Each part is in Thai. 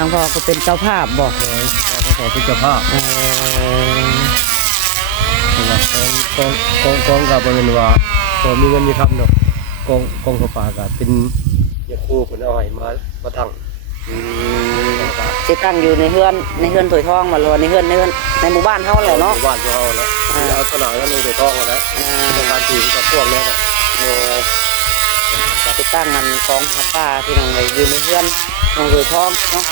ทางพ่อก็เป็นเจ้าภาพบอกเลยก็ขอเป็นเจ้าภาพกองกับเป็นว่าพอมีเงินมีคำเนาะกองประปากับเป็นยาคูเป็นอ้อยมาทั้งจะตั้งอยู่ในเฮือนถวยทองมาเลยในเฮือนในหมู่บ้านเขาแหละเนาะหมู่บ้านเขาแล้วเอาสนามกันลงถวยทองแล้วเป็นการถือกับพวกนี้นะจะตั้งมันของป้าที่น้องเลยอยู่ในเฮือนน้องถวยทองเนาะ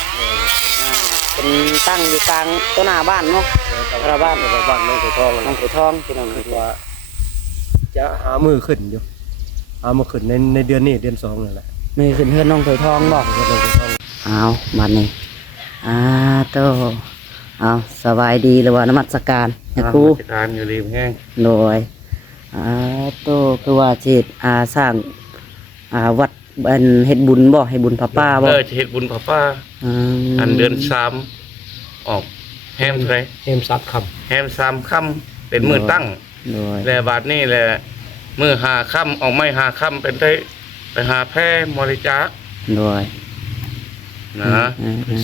เป็นตั้งอยู่กลางต้นหน้าบ้านเนาะบ้านน้องถวยทองที่น้องเลยว่าจะหามือขึ้นอยู่หามือขึ้นในเดือนนี้เดือน2นี่แหละนี่ขึ้นเฮือนน้องถวยทองบอกเอาบัดนี้โตเอาสบายดีหรือว่านมัสการครูการอยู่ริมแห้งโดยโตคือว่าจิตสร้างวัดเฮ็ดบุญบ่ให้บุญพระป้าบ่เฮ็ดบุญพระป้าอันเดือน3ออกแฮมไรแฮม3 ค่ำแฮม3 ค่ำเป็นมื้อตั้งแล้วบาดนี้แหละมื้อ5 ค่ำออกไม่5 ค่ำเป็นได้ไปหาแพร่บริจาคโดยนะ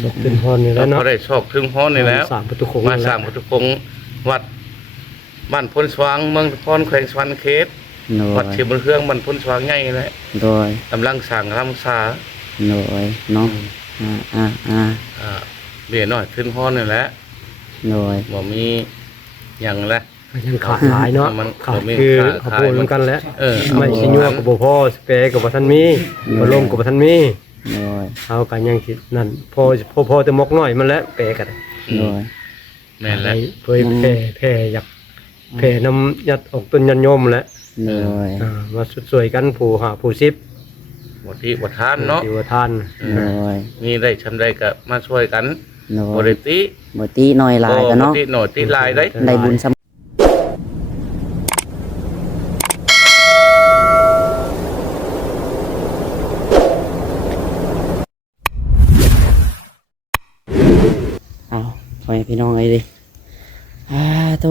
ศกถึงพรนี่แล้วเนาะพอได้โชคถึงพรนี่แล้วสร้างประตูคงมาสร้างประตูคงวัดบ้านพลสว่างเมืองพรแขวงสวรรณเขตวัดเชียงบนเครื่องบ้านพลสว่างใหญ่เลยโดยกำลังสร้างรำษาโดยเนาะเบี้ยน้อยขึ้นพรนี่แหละโดยบ่มีอย่างละยังขาดหลายเนาะขาดคือเขาพูดเหมือนกันแล้วไม่ชิญัวกับพ่อสเปรกับท่านมีบ่ลงกับท่านมีเอากันยังคิดนั่นพอจะมกน้อยมันแล้วแปรกันแม่นแล้วเพื่อแพร่อยากแพร่น้ำยัดออกต้นยันโยมแล้วมาสวยกันผู้ซิบวัดที่วัดทานเนาะวัดทานนี่ได้ชำได้ก็มาช่วยกันบริติหน่อยลายกันเนาะหน่อยตีลายได้บุญพี่น้องไอ้ดิโต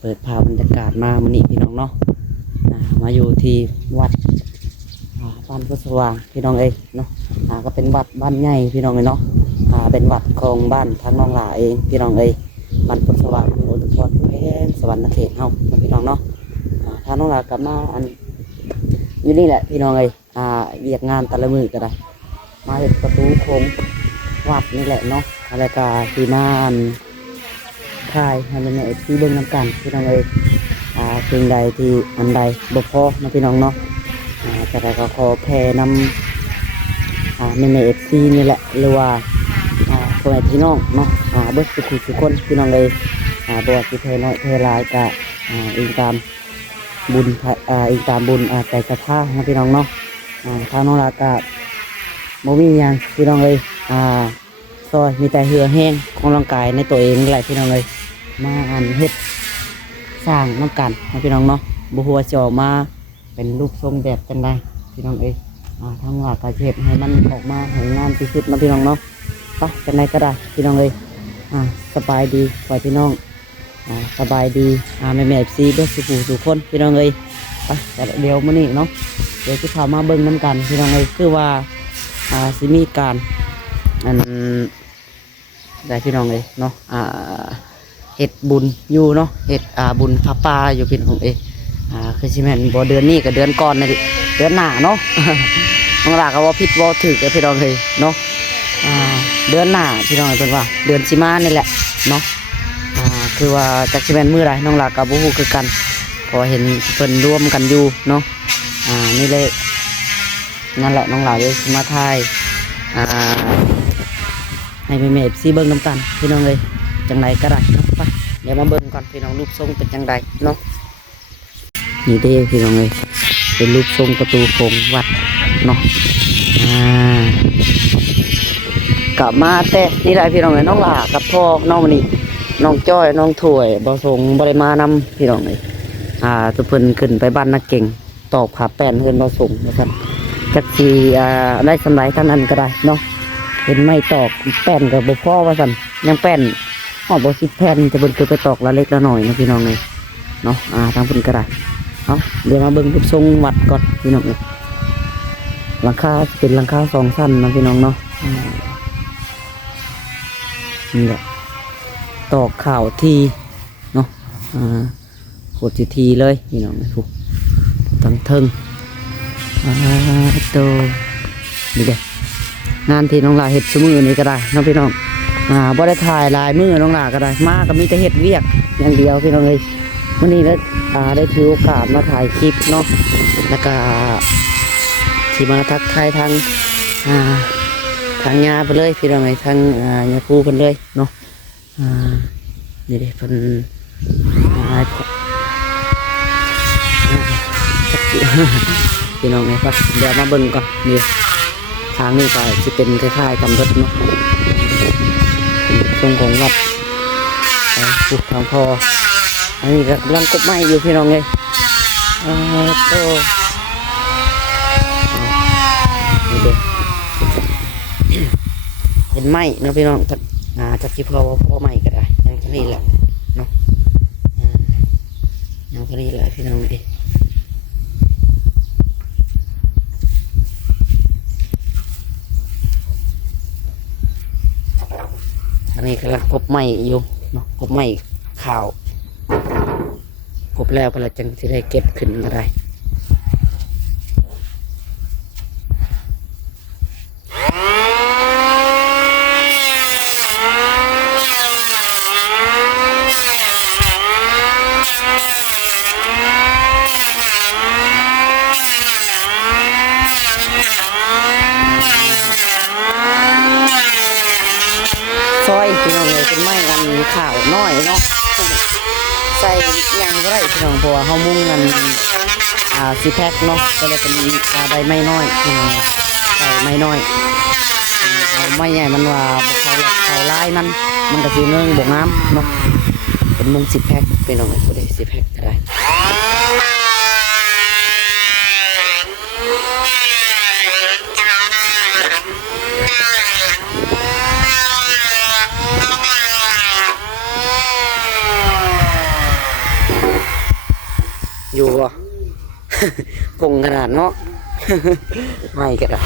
เปิดภาพบรรยากาศมามื้อนี้พี่น้องเนาะมาอยู่ที่วัดบ้านพุทธสว่างพี่น้องเอ้เนาะก็เป็นวัดบ้านใหญ่พี่น้องเลยเนาะเป็นวัดของบ้านทางน้องหลาเองพี่น้องเอ้บ้านพุทธสว่างโอตุพรแพงสวรรค์เขตเฮาพี่น้องเนาะทางน้องหลากลับมาอยู่นี่แหละพี่น้องเอ้เวียกงานแต่ละมือก็ได้มาเห็นประตูโค้งวัดนี่แหละเนาะอะไรกาที่น่านถ่ายให้เป็นที่เบิ้งน้ำกันพี่น้องเอ้เพียงใดที่อันใดบ่พอนะพี่น้องเนาะจะได้ก็ขอแผ่นำในFCนี่แหละหรือว่าคนไหนพี่น้องเนาะเบิ้งทุกคนพี่น้องเลยบ่ว่าสิแผ่น้อยแผ่หลายก็อิงตามบุญใจศรัทธานะพี่น้องเนาะทางน้องลากะบ่มีหยังพี่น้องเลยซอยมีแต่เหือแห้งของร่างกายในตัวเองนี่แหละพี่น้องเลยมาเฮ็ดสร้างน้ำกันให้พี่น้องเนาะบุหัวจอมาเป็นรูปทรงแบบจังไดพี่น้องทางหลักการเฮ็ดให้มันออกมาให้งามที่สุดนะพี่น้องเนาะไปจังไดก็ได้พี่น้องสบายดีไปพี่น้องสบายดีแม่FCเด้อทุกคนพี่น้องไปเดี๋ยวมื้อนี้เนาะเดี๋ยวสิเข้ามาเบิ่งน้ำกันพี่น้องคือว่าสิมีการได้พี่น้องเนาะเฮ็ดบุญอยู่เนาะเฮ็ดบุญพระป่าอยู่พี่น้องคือสิแม่นบ่เดือนนี้กับเดือนก่อนนี่เดือนหน้าเนาะน้องหลาก็ว่าผิดบ่ถูกพี่น้องเนาะเดือนหน้าพี่น้องเพิ่นว่าเดือนสิมานี่แหละเนาะคือว่าจักสิแม่นมื้อใดน้องหลาก็บ่ฮู้คือกันเพราะเห็นเพิ่นรวมกันอยู่เนาะนี่เลยนั่นแหละน้องหลาเลยมาถ่ายให้แม่FCเบิ่งน้ำกันพี่น้องจังไรก็ได้เนาะไปเดี๋ยวมาเบิ่งก่อนพี่น้องรูปทรงเป็นจังไรเนาะนี่เด้พี่น้องเป็นรูปทรงประตูโค้งวัดเนาะกลับมาแต่นี่ได้พี่น้องน้องหลากับพ่อน้องนี่น้องจ้อยน้องถวยบ่ทรงบริมานำพี่น้องตัวเพิ่นขึ้นไปบ้านนักเก่งตอกขาแป้นเพิ่นบ่ทรงนะครับจักสีได้สำไรท่านนั้นก็ได้เนาะเห็นไม่ตอกแป้นกับบ่พ่อว่าสั่นยังแป้นบ่คิดแผ่นจะเบิ่งคือไปตอกละเล็กละหน่อยนะพี่น้องเนาะทางเพิ่นก็ได้เดี๋ยวมาเบิ่งรูปทรงวัดก่อนพี่น้องหลังคาเป็นหลังคา2 ชั้นนะพี่น้องเนาะ นี่แหละตอกข่าวทีเนาะโคตรทีเลยพี่น้องนะพวกทั้งเทิงโตนี่เด้งานที่น้องลาเห็ดชั่วมือนี้ก็ได้น้องพี่น้องบ่ได้ถ่ายลายมือน้องลาก็ได้มาก็มีแต่เห็ดเวียกอย่างเดียวพี่น้องเลยวันนี้ได้ถือโอกาสมาถ่ายคลิปเนาะแล้วก็ที่มาทักทายทางยาไปเลยพี่น้องเลยทางยาคูกันเลยเนาะนี่เด้เพิ่นพี่น้องเลยครับเดี๋ยวมาเบิ่งก่อนนี่ทางนี้ก็จะเป็นคล้ายๆกำรถเนาะตรงของวัดปลูกทางพออันนี้ก็กำลังกบไม้อยู่พี่น้องเลยโตนี่เด้เห็นไม้เนาะพี่น้องจากที่พ่อไม้ก็ได้ยังแค่นี้แหละเนาะยังแค่นี้แหละพี่น้องดิอันนี้กำลังกบไม้อยู่เนาะกบไม้ข่าวกบแล้วพอเราจึงจะได้เก็บขึ้นก็ได้ซอยพี่น้องเลยเป็นไม้กันข่าวน้อยเนาะใส่ยังก็ได้พี่น้องเพราะว่าเขามุ่งกันซีแพ็คเนาะก็เลยเป็นใบไม้น้อยพี่น้องใส่ไม้น้อยเอาไม้ใหญ่มันว่าเขาลายมันก็สีเนื้อบวกน้ำเนาะเป็นมุ่งซีแพ็คพี่น้องก็ได้ซีแพ็คก็ได้อยู่อ่ะ กงขนาดเนาะ ไม่ก็ได้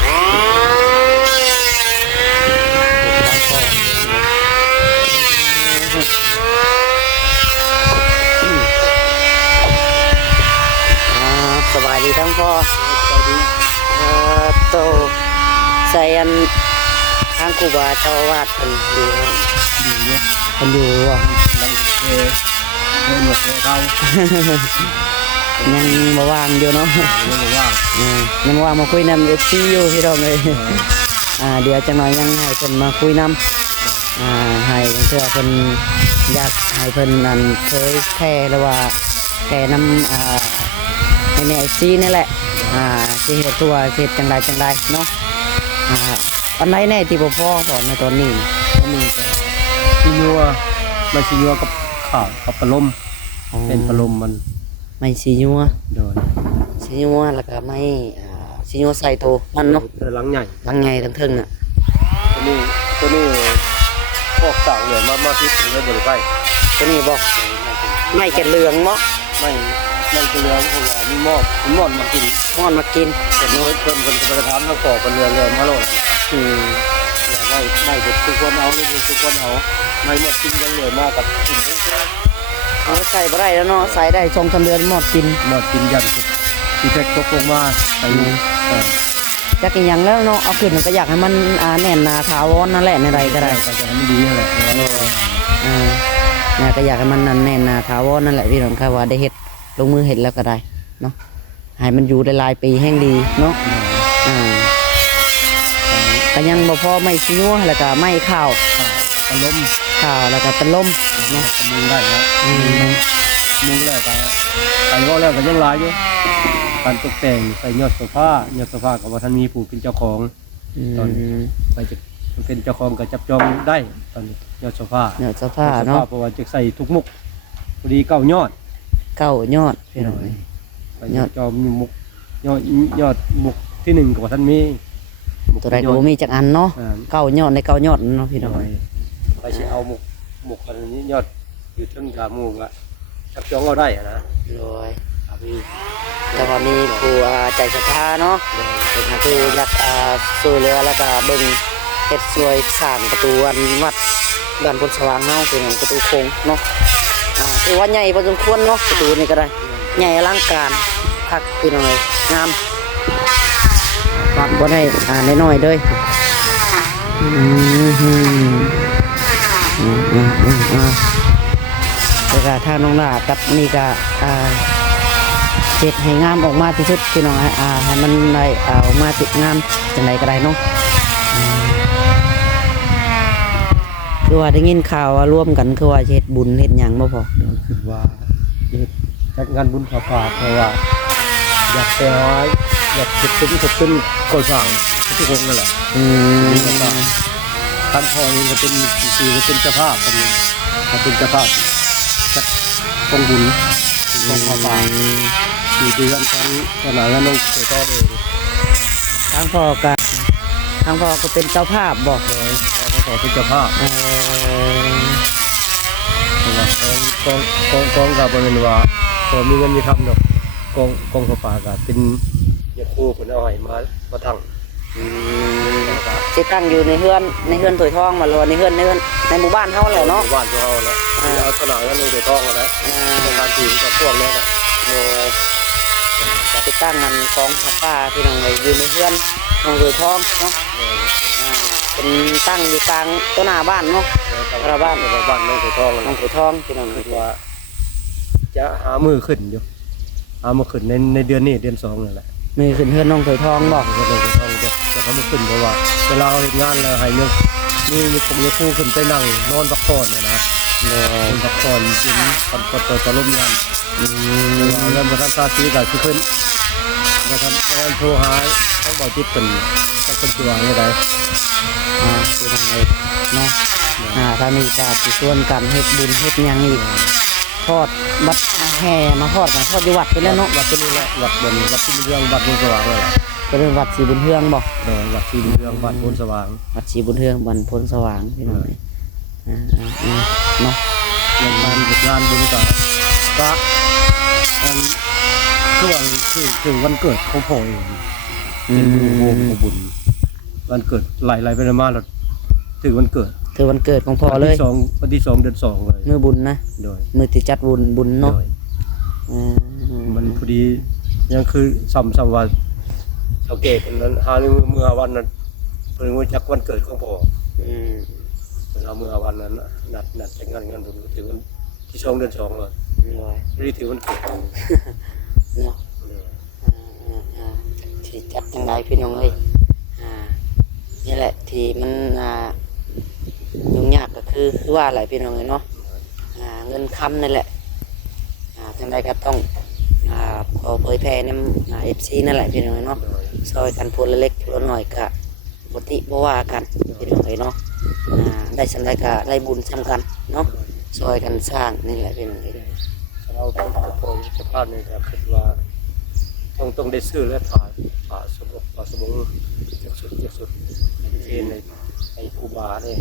สบายดีทั้งพ่อโตใส่อันทางครูบาเจ้าอาวาสเป็นอยู่เนี่ยเป็นอยู่อ่ะหมดเลยเขายังมาว่างอยู่เนาะยังว่างมาคุยนำเอฟซีอยู่ที่เราเลยเดี๋ยวจะหน่อยยังให้เพิ่นมาคุยนำให้เพื่อเพิ่นอยากให้เพิ่นนั่นเคยแค่หรือว่าแค่นำในเอฟซีนี่แหละที่เหตุตัวเหตุจังไรเนาะอันไหนแน่ที่พ่อบอกในตอนนี้ก็มีแต่ชิยัวมาชิยัวกับข่าวกับปลมเป็นปลมมันไม่ซีนัวโดนซีนัวแล้วก็ไม่ซีนัวใส่โตมันเนาะหลังใหญ่ทั้งเทิงน่ะตัวนี้พวกสาวเหลือมาพิษถึงได้บริไฟตัวนี้บอกไม่แกเหลืองเนาะไม่แกเหลืองเพราะว่ามีมอดมากินแต่น้อยเพิ่นประทานเขาก่อกันเรือมาโลดอย่าไม่เด็ดทุกคนเอาลูกทุกคนเอาไม่หมดกินยังเหลือมากกับกินเยอะใส่ไปได้แล้วเนาะใส่ได้2-3 เดือนหมดกินยันที่แท็กตกลงมาไปจะกินยังแล้วเนาะเอาขึ้นก็อยากให้มันแน่นถาวรนั่นแหละในไรก็ได้ก็จะให้มันดีนั่นแหละเนี่ยก็อยากให้มันแน่นถาวรนั่นแหละพี่น้องค่ะว่าได้เห็ดลงมือเห็ดแล้วก็ได้เนาะให้มันอยู่ได้หลายปีแห้งดีเนาะก็ยังบ่พอไม่ชิ้วแล้วก็ไม่ข้าวเป็นลมข้าวแล้วก็เป็นลมเนาะมุงได้แล้วมุงแล้วก็ไอ้ก็แล้วก็ยังหลายอยู่การตกแต่งใส่ยอดโซฟากับว่าท่านมีผู้เป็นเจ้าของตอนไปจะเป็นเจ้าของก็จับจองได้ตอนนี้ยอดโซฟาเนาะเพราะว่าจะใส่ทุกมุกพอดี9 ยอดพี่น้องไปยอดจอมมุกยอดมุกที่1กับว่าท่านมีตัวใดก็มีจักอันเนาะ9 ยอดใน9 ยอดเนาะพี่น้องไปสิเอามุกอันนี้ยอดอยู่ทั้งกามุกอะจับจองเอาได้นะเลยแต่วันนี้ผู้ใจศรัทธาเนาะคืออยากช่วยเหลือแล้วก็เบิ่งเฮ็ดสวยสร้างประตูวัด บ้านพลสว่างเฮาเป็นประตูโค้งเนาะถือว่าใหญ่พอสมควรเนาะประตูนี่ก็ได้ใหญ่อลังการคักพี่น้องเอ้ยงามปรับบ่ได้น้อยๆเด้อแล้วก็ทางน้องหลากับนี่ก็เจ็ดให้งามออกมาที่สุดพี่น้องให้มันได้ออกมาติดงามจังไดก็ได้เนาะคือว่าได้ยินข่าวว่าร่วมกันคือว่าเฮ็ดบุญเฮ็ดหยังบ่พอ คิดว่าจัดงานบุญพระป่าเพราะว่าอยากไปหาอยากจะเป็นก่อสร้างทุกคนนั่นแหละท่านพ่อเองก็เป็นเจ้าภาพเป็นเจ้าภาพจัดกองบุญกองพระป่าอยู่ที่กันขนาดนั้นน้องเสือต้อเอง ทางพ่อก็เป็นเจ้าภาพบอก เลยขอเป็นเจ้าภาพเพราะว่ากองกับบริเวณว่าพอมีเงินมีคำดอกกองพระป่าก็เป็นยาคูคนเอาให้มาตั้ง สิตั้งอยู่ในเฮือนถวยทองมาเลยในเฮือนในหมู่บ้านเฮาแหละเนาะ หมู่บ้านของเราแล้วเอาสนามกันลงตัวท้องแล้วในการทีมกับพวกนี้นะ สิตั้งงานของพระป่าที่น้องเลยอยู่ในเฮือนน้องถวยทองเนาะเป็นตั้งอยู่กลางต้นหน้าบ้านเนาะเราบ้านน้องตัวท้อง น้องถวยทองที่น้องเลยว่าจะหามือขึ้นอยู่หามือขึ้นในเดือนนี้เดือน2นี่แหละ มือขึ้นเฮือนน้องถวยทองบอก ก็เลยจะต้องจะเขามาขึ้นเพราะว่าเวลาเฮ็ดงานแล้วให้เนี่ยมีคู่ขึ้นไปนั่งนอนพักผ่อนนะพักผ่อนกินตอนลมงานแล้วมาทำตาสีกับที่ขึ้นมาทำงานโทรหาต้องบอกจิตเป็นต้องเป็นตัวยังไงคือทางเลยเนาะถ้ามีการติดส่วนกันเฮ็ดบุญเฮ็ดยังอีกทอดบัดแห่มาทอดอยู่วัดไปแล้วเนาะวัดที่นี่แหละวัดบนวัดที่เรื่องวัดบุญสว่างเลยก็เป็นวัดศรีบุญเฮืองบอกวัดศรีบุญเฮืองวัดบุญสว่างวัดศรีบุญเฮืองวัดพลสว่างพี่น้องเนาะงานบุญก็ช่วงคือวันเกิดของพ่อเองเป็นบุญวันเกิดไหลไปมาแล้วถึงวันเกิดของพ่อเลยวันที่2เดือน2เลยมือบุญนะมือที่จัดบุญเนาะมันพอดียังคือซ้ำว่าสังเกตกันนั้นหาเมื่อวันนั้นเพิ่งว่าจักวันเกิดของพ่อเราเมื่อวันนั้นนัดจัดงานบุญถึงวันที่2เดือน2เลยรีถือวันเกิดเนาะที่จัดยังไงพี่น้องเอ้ยนี่แหละที่มันยุ่งยากก็คือว่าอะไรพี่น้องเนาะเงินคำนั่นแหละจังใดก็ต้องขอเผยแพร่ในFCนั่นแหละพี่น้องเนาะซอยกันพูดเล็กพูดหน่อยก็ปกติบ่ว่ากันพี่น้องเนาะได้สันได้ก็ได้บุญสำคัญเนาะซอยกันสร้างนี่แหละพี่น้องเราต้องโปรยสภาพนี้ครับคิดว่าต้องได้ซื้อและผ่าสมองจากสุดที่ในคูบาเนี่ย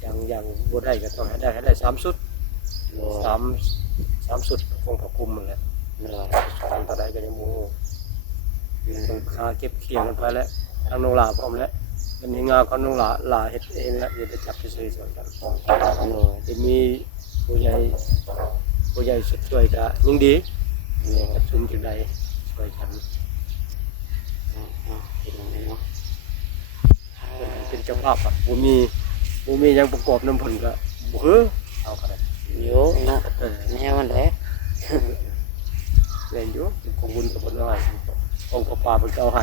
อย่างบัวได้ก็ต้องให้ได้3 ชุด3 ชุดของผักกุมมันแหละทำต่อได้ก็ยังโมต้องคาเก็บเคียงกันไปแล้วทางน้องหลาพร้อมแล้ววันนี้งานของน้องหลาเฮ็ดเองแล้วเดี๋ยวจะจับไปซื้อส่วนกันจะมีผู้ใหญ่ช่วยกันยิ่งดีกับชุมจุดใดช่วยกันเป็นเจ้าภาพอ่ะบุมียังประกอบน้ำผลก็บุเอากันโยนะแนวมันแหละเล่นอยู่ของบุญกับบุญน้อยองค์พระป่าเป็นเจ้าให้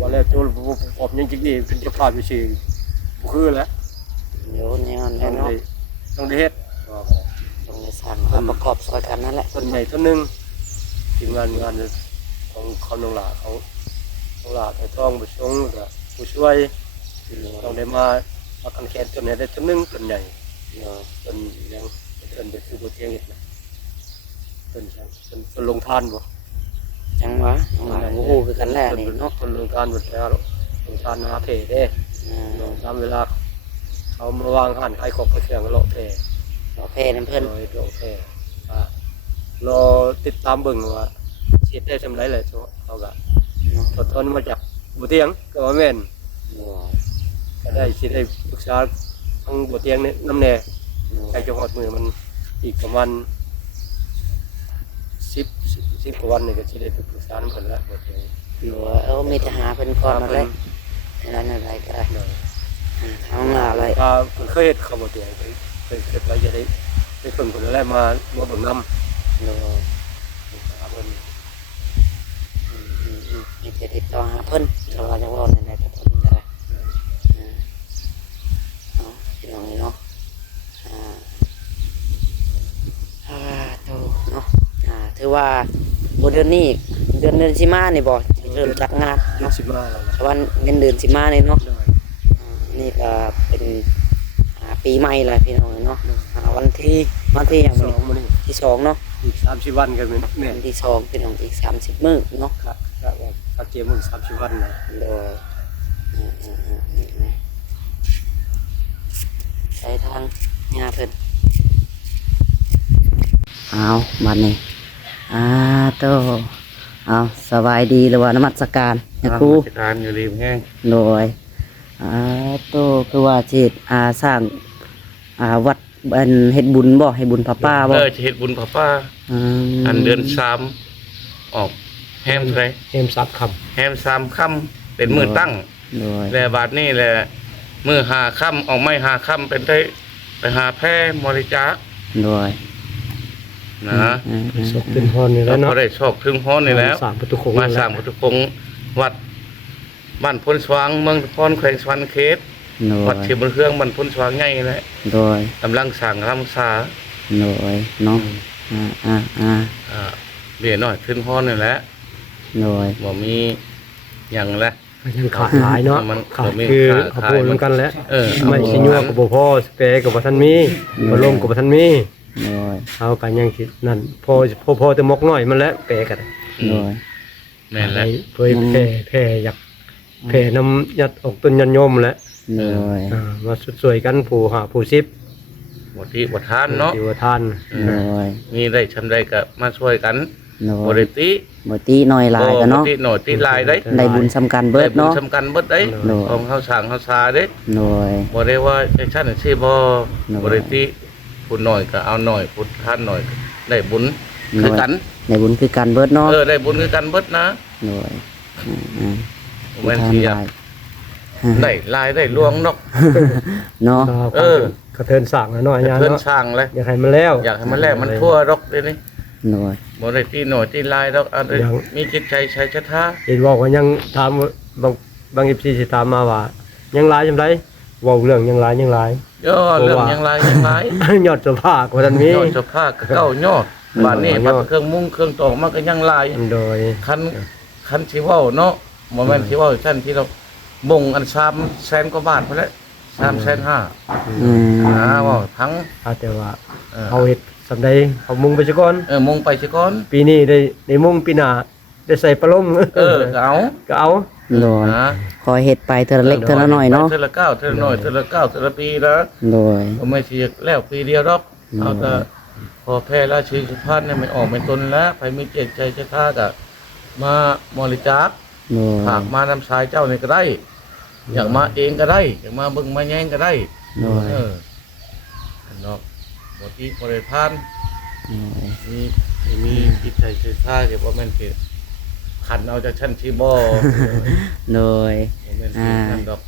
วันแรกตัวประกอบยังจริงๆเป็นเจ้าภาพอยู่สิบุแล้วโยแนวนั้นเนาะต้องได้เฮ็ดต้องได้สร้างประกอบซอยกันนั่นแหละต้นใหญ่ต้นนึงทีมงานของเขาน้องหลาเขาน้องหลาไปท่องไปชงกับผู้ช่วยต้องได้มากันแขนต้นไหนได้ต้นนึงต้นใหญ่ต้นยังต้นเด็กคือบัวเทียงเห็ดนะต้นลงทานบ่จังวะโอ้โหคือกันแรกนี่เนาะต้นลงทานหมดแล้วลงทานหาเพเด้ตามเวลาเขามาวางหันไข่ขอบกระเทียมก็เลาะเพนั่นเพื่อนเลาะเพรอติดตามเบิ่งว่าเสียได้ทำไรเลยเขาก็ต้นมาจากบัวเทียงก็ว่าแม่นก็ได้คิดได้ปรึกษา ทั้งบ่เตียงนี่น้ำแน่ใกล้จะฮอดมื้อมันอีกประมาณ10กว่าวันนี่ก็สิได้ไปปรึกษาเพิ่นแล้วบ่เตียง หรือว่ามีแต่หาเพิ่นก่อนนั่นแหละนั่นอะไรก็ได้ทางมาอะไร ถ้าเพิ่นเคยเฮ็ดเขาบ่เตียงเคยเฮ็ดแล้วจะได้เพิ่นแล้วมาเบิ่งนำ โดย เพิ่น มีแต่ติดต่อหาเพิ่นเราจะว่าในกับเพิ่นได้เอาพี่น้องเนาะโตเนาะถือว่าเดือนนี้เดือนสิมานี่บ่เริ่มจัดงานเนาะ สิมาแล้วนะ แต่ว่าเงินเดือนสิมานี่เนาะนี่ก็เป็นปีใหม่เลยพี่น้องเนาะวันที่อย่าง สองมื้อนี้ ที่2เนาะ อีก30วันก็แม่น วันที่2พี่น้องอีก30มื้อเนาะ ครับถ้าเกมมึง30วันนะ โดยใช้ทางงาเพิ่นเอาบัดนี้โตเอาสบายดีหรือว่านมัสการนะครู ราชการอยู่ริมแห้ง โดยโตคือว่าจิตสร้างวัดอันเฮ็ดบุญบ่ให้บุญพระป้าบ่ จะเฮ็ดบุญพระป้า อันเดือน3ออกแฮมไร เกมซับค แฮม3ค่ำเป็นมื้อตั้ง โดย และบาดนี้แหละมื้อ5ค่ำออกไม่5ค่ำเป็นได้ไปหาแพร่บริจาค โดย นะ ำศพเป็นพรนี่ แล้ แล้ว ว ก็ เนาะ ได้ชอบครึ่งฮ้อนนี่แล้ว สามประตูโค้ง มาสร้างพุทธคงศ์วัดบ้านพ้นสว่างเมืองพรแขวงสวรรณเขต โด วัด ย เชียงบนเครื่องบ้านพ้นสว่างใหญ่แหละ โดย กำลังสร้างรำษา โดยเนาะเบี้ยน้อยขึ้นฮ้อนนี่แหละ โดย บ่มีหยังละ ยังขาดหลายเนาะ มัน ขาด มี คือ ขาด เขาพูดเหมือนกันแล้ว เอา ไม่สิญัวกับบ่พอสเปรย์กับบ่ทันมีบ่ลมกับบ่ทันมี โดย เอากันยังสินั่นพอแต่มกน้อยมันแล้วแปรกัน โดย แม่นแล้ว เผยแผ่อยากแผ่นำยัดออกต้นยันโยมแล้ว โดย มาสุดสวยกันผู้หาผู้ซิบ บ่ที่บ่ทานเนาะ ที่ว่าทาน โดย มีได้ชำได้ก็มาช่วยกัน โด บ่ ย ได้ติ บ่ตีน้อยหลายกันเนาะ บ่ติหน่อยติหลายได้ ได้บุญสำคัญเบิด ได้บุญ เนาะ สำคัญเบิดได้ โดย ของเฮาสร้างเฮาซาเด้ โดย บ่ได้ว่าไอ้ชั้นสิบ่ โดย บ่ได้ติผู้น้อยก็เอาน้อยผู้ท่านน้อยก็ได้บุญคือกัน ได้บุญคือกันเบิดเนาะ ได้บุญคือกันเบิดนะ โดยแม่นสิอยากได้ลายได้ลวงนก เนาะ กระเทินสั่งหน่อยยา เพิ่น เนาะ สร้างเลย อยากให้มันแล้ว อยากให้มันแลมันทั่วดอกเดี๋ยวนี้ โดย บ่ได้ที่หน่อยที่ลายดอกอันมีจิตใจใช้ชะทา เห็นบอกว่ายังถามบาง14สิถามมาว่ายังหลายจังได๋เว้าเรื่องยังหลาย ย่อเรื่องยังลายยังลาย ยอดเสภาพว่าท่านมี ยอดเจ้าภาพก็เก้ายอดบ้านนี้บัดเครื่องมุ้งเครื่องตอกมันก็ยังลาย โดย คันสิเว้าเนาะบ่แม่นสิเว้าชั้นที่เราบ่งอัน300,000กว่าบาทพุ่นแหละ350,000ว่าทั้ง แต่ว่าเอาเฮ็ดสำใดเอามุงไปซะก่อน มุงไปสิก่อน ปีนี้ได้มุงปีหน้าได้ใส่ปลาล่ม ก็เอา ก็เอา โดยขอเฮ็ดไปเท่าละเล็กเท่าละน้อยเนาะ เท่าละ9เท่าละน้อยเท่าละ9เท่าละปีนะ โดย บ่ไม่สิแล้วปีเดียวดอกเอาแต่พอแพ้ราชีสุพรรณเนี่ยไม่ออกไม่ตนแล้วไปมีเจตใจจะท่าก็มาบริจาค โดย ฝากมานำสายเจ้านี่ก็ได้ อยากมาเองก็ได้ อยากมาเบิ่งมาแย่งก็ได้ โดย เนาะบ่ที่บริทานมีจิตใจใส่ท่าเกี่ยวกับแม่นสิขันเอาจากชั้นที่บ่ โดย บ่แม่นสินั่นดอก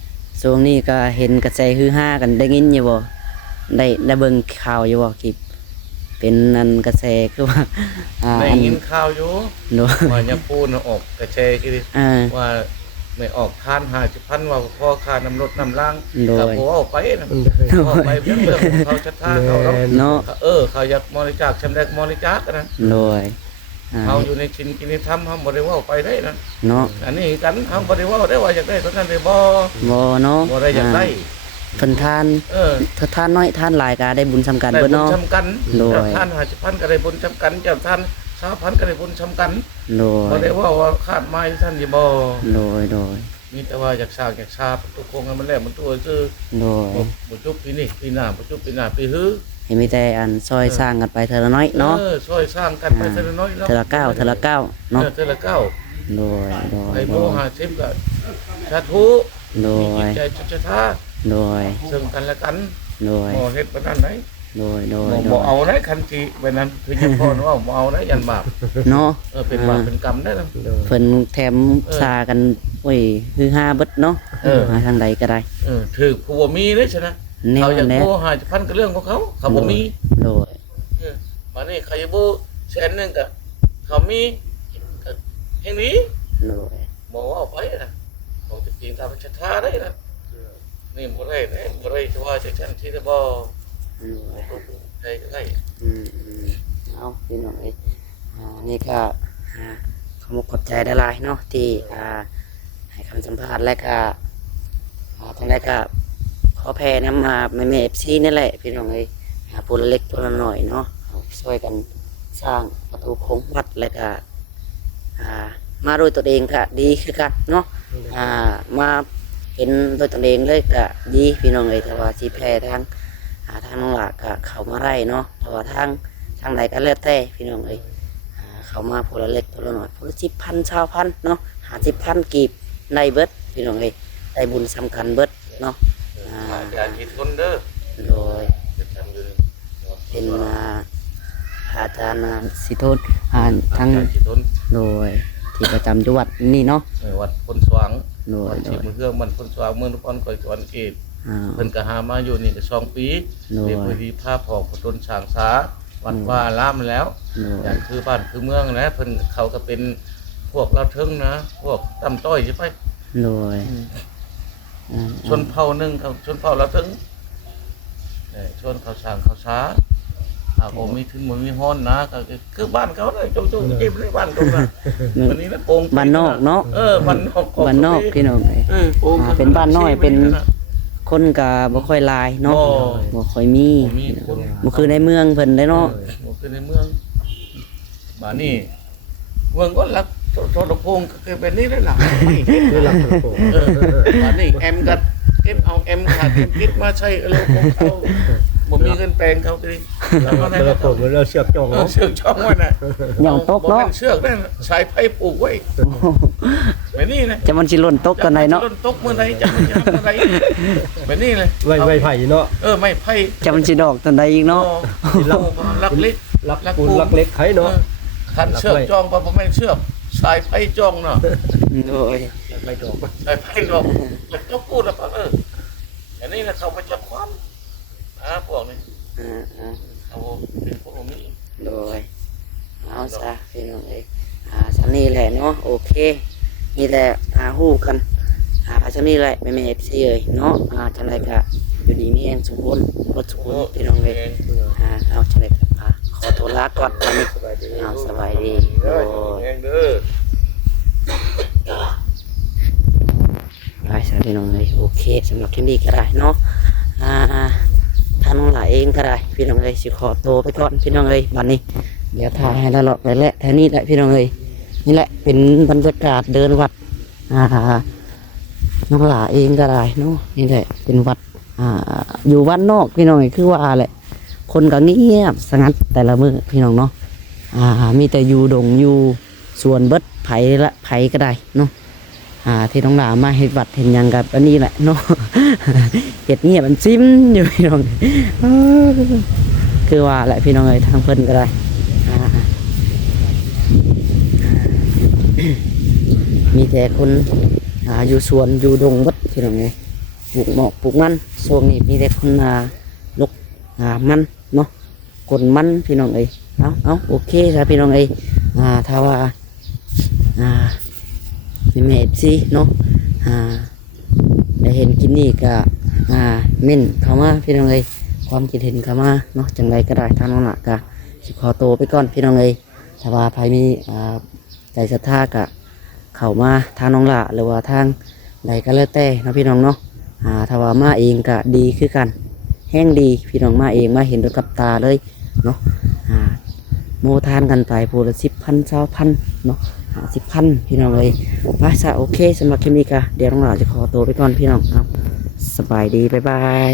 ช่วงนี้ก็เห็นกระแสฮือฮากันได้ยินอยู่บ่ได้เบิ่งข่าวอยู่บ่คลิปเป็นอันกระแสคือว่าได้ อัน ยินข่าวอยู่ โดย ว่าเนี่ยปูนออกกระแชคือว่าไม่ออกทาน50,000ว่าพ่อค่าน้ำรถน้ำล่างก็บ่เอาไปนะเอาไปเรื่องของเขาชัดท่าเขาเนาะเขาอยากบริจาคชำแรกบริจาคนะ โดย เขาอยู่ในชินกินธรรมเฮาบ่ได้ว่าไปได้นะ เนาะ อันนี้กันเฮาบ่ได้ว่าได้ว่าอยากได้เท่านั้นได้บ่ บ่เนาะ บ่ได้อยากได้ เพิ่นทานถ้าทานน้อยทานหลายก็ได้บุญสำคัญ ได้ เบิด บุญ เนาะ สำคัญ โดย ทาน50,000ก็ได้บุญสำคัญเจ้าทาน20,000ก็ได้บุญสำคัญ โด บ่ ย ได้ว่าขาดไม้ท่านสิบ่ โดยโดย มีแต่ว่าอยากสร้างอยากชาทุกคงให้มันแล้วมันตัวซื่อ โดย บ่จุบปีนี้ปีหน้าบ่จุบปีหน้าปีฮื้อ ให้มีแต่อันซอยสร้างกันไปเท่าละน้อยเนาะ ช่วยสร้างกันไปเท่าน้อยเนาะ เท่าละ9เท่าละ9เนาะ เท่าละเก้า โดยโดย ไอ้ โด โบ ย 50ก็สาธุ โด มีจิ ย ตใจจุดท่า โดย ซึ่งกันและกัน โดย บ่เฮ็ดปานนั้นได้ โดยโดย บ่เอาได้คันที่แบบนั้นคือยังพ่อว่าบ่เอาได้ยันบาป เนาะ เป็นบาปเป็นกรรมได้ เพิ่นแถมซากันโอ้ยคือ5เบิดเนาะมาทางใดก็ได้ ถือผู้บ่มีเด้ใช่นะ แนว เขาอยาก แน่ โบหาพันก็เรื่องของเขาบ่มี โดย มานี่เขาจะโบแสนนึงก็เขามีก็แห่งนี้ โดย บอกว่าเอาไปนะบอกจะกินตามชัดท่าได้นะนี่บ่ได้นะบ่ได้จะว่าจะฉันที่จะบ่ใช่ก็ได้ เอาพี่น้องเอ้ยนี่ก็ขอขอบใจได้หลายเนาะที่ให้คำสัมภาษณ์และก็ทางแรกก็ขอแพ้น้ำมาแม่FCนี่แหละพี่น้องเอ้ยผู้ละเล็กผู้ละน้อยเนาะช่วยกันสร้างประตูโค้งวัดและก็มาโดยตัวเองก็ดีคือกันเนาะมาเห็นโดยตัวเองเลยก็ดีพี่น้องเอ้ยแต่ว่าสิแพ้ทางน้องหลากก็เข้ามาได้เนาะแต่ว่าทางใดก็แล้วแต่พี่น้องเอ้ยเข้ามาผู้ละเล็กผู้ละน้อยผู้ละ10,000 20,000เนาะ50,000กีบในเบิดพี่น้องเอ้ยได้บุญสำคัญเบิดเนาะ อย่าคิดคนเด้อ โดยเป็นอาจารย์สิโทษทาง คิดคน โดยที่ประจำจังหวัดนี่เนาะ วัดพลสว่าง โดย วัด โด ชี ย มือเครื่องมันพลสว่างเมืองนครก่อยสวรรค์เขต อ่า เพิ่นก็หามาอยู่นี่ก็2 ปี โดย เดี๋ยวพอดีภาพของพระต้นช้างสาวัดว่าล้ามแล้ว โดย อย่างคือบ้านคือเมืองนะเพิ่นเขาก็เป็นพวกเราถึงนะพวกต่ำต้อยใช่ไหม โดย ชนเผ่าหนึ่งเขาชนเผ่าเราถึงชนเขาช้างเขาช้าผมมีถึงมันมีฮ้อนนะก็คือบ้านเขาเลยโจ๊กๆเก็บในบ้านเขานะวันนี้นะโป่ง บ้านนอกเนาะ บ้านนอก บ้านนอกพี่น้องเอ้ย โป่ง เป็นบ้านน้อยเป็นคนก็บ่ค่อยหลายเนาะบ่ค่อยมี มีคน บ่คือในเมืองเพิ่นได้เนาะ บ่คือในเมืองบ้านนี้เมืองก็รักโทรโพงก็คือเป็นนี่ได้หลังไม่ ด้วยหลักโอ้ บ้านนี้แอมก็เก็บเอาแอมขาดเก็บมาใช้เรื่องของเขาบ่มีเงินแปลงเขาดิแล้วก็ได้ เราผมเราเชือกจองเนาะ เชือกช่องไว้น่ะ ย่องตกเนาะ บ่แม่เชือกนั่นใช้ไผ่ปลูกไว้แบบนี้นะ จะมันสิหล่นตกตอนใดเนาะ ต้นตกเมื่อใดจะมันจะเมื่อใดแบบนี้เลย ไว้ไผ่เนาะ ไม่ไผ่ จะมันสิดอกตอนใดอีกเนาะ ลักเล็ก ลักปูนลักเล็กไข่เนาะ คันเชือกจองบ่แม่นเชือกสายไผ่จองเนาะ โดย ไม่ดอก สายไผ่ดอกแล้วเจ้าพูดแล้วอันนี้นะเขาไปจับความพวกนี้เขาเป็นพวกนี้ โดยเอาซะพี่น้องเอ้ยสันนี่แหละเนาะโอเคนี่แหละฮู้กันสันนี่แหละแม่ๆ FC เอ้ยเนาะจังไดก็อยู่ดีมีแรงสมบูรณ์บ่สมบูรณ์พี่น้องเอ้ยเอาจังไดก็ขอตัวลาก่อนวันนี้สบายดีโอ้ เด้อ ไปซะพี่น้องเอ้ยโอเคสำหรับคลิปนี้ก็ได้เนาะถ้าน้องหลายเองก็ได้พี่น้องเอ้ยสิขอตัวไปก่อนพี่น้องเอ้ยวันนี้เดี๋ยวถ่ายให้แล้วเลาะไปแล้วแค่นี้แหละพี่น้องเอ้ยนี่แหละเป็นบรรยากาศเดินวัดน้องหลาเองก็ได้เนาะนี่แหละเป็นวัดอยู่วัดนอกพี่น้องเอ้ยคือว่าแหละคนก็เงียบสงัดแต่ละมื้อพี่น้องเนาะมีแต่อยู่ดงอยู่สวนเบิดไผละไผก็ได้เนาะที่น้องหลามาเฮ็ดวัดเห็นหยังกับอันนี้แหละเนาะ เฮ็ดเงียบมันซิมอยู่พี่น้องคือว่าแหละพี่น้องเอ้ยทางเพิ่นก็ได้มีแต่คนอยู่สวนอยู่ดงวัดพี่น้องเอ้ยปลูกหมอกปลูกมันช่วงนี้มีแต่คนลกมันเนาะกลมันพี่น้องเอ้ยเอาโอเคครับพี่น้องเอ้ยถ้าว่าแม่ซีเนาะได้เห็นกินนี่ก็เม่นเข้ามาพี่น้องเอ้ยความคิดเห็นเข้ามาเนาะจังไรก็ได้ทางน้องหนักก็สิขอโตวไปก่อนพี่น้องเอ้ยถ้าว่าใครมีใจศรัทธาก็เข้ามาทางน้องละหรือว่าทางใดก็แล้วแต่นะพี่น้องเนาะถ้าว่ามาเองก็ดีคือกันแห้งดีพี่น้องมาเองมาเห็นด้วยกับตาเลยเนาะโมทานกันไปพูด10,000 20,000เนาะ10,000พี่น้องเลยมาซะโอเคสำหรับคลิปนี้ก็เดี๋ยวน้องหลาจะขอตัวไปก่อนพี่น้องครับสบายดีบ๊ายบาย